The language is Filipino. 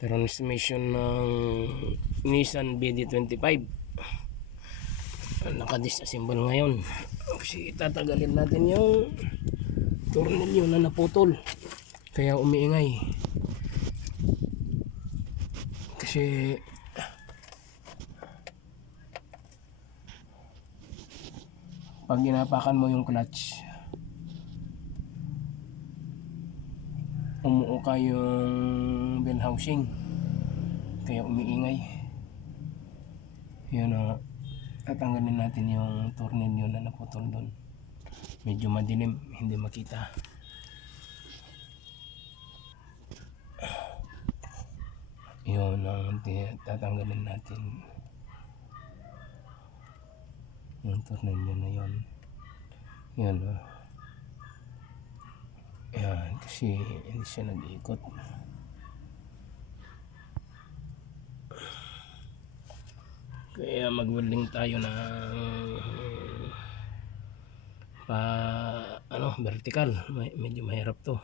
transmission ng Nissan BD25 naka-disassemble ngayon kasi tatagalin natin yung tornilyo na naputol kaya umiingay kasi pag ginapakan mo yung clutch umuuka yung bell housing kaya umiingay. Yun o, tatanggalin natin yung tornilyo na naputol doon. Medyo madilim, hindi makita. Yun ang tatanggalin natin yung tornilyo na yun. Yun o. Yan, kasi hindi siya nag-iikot. Kaya mag-welding tayo ng vertical. Medyo mahirap to.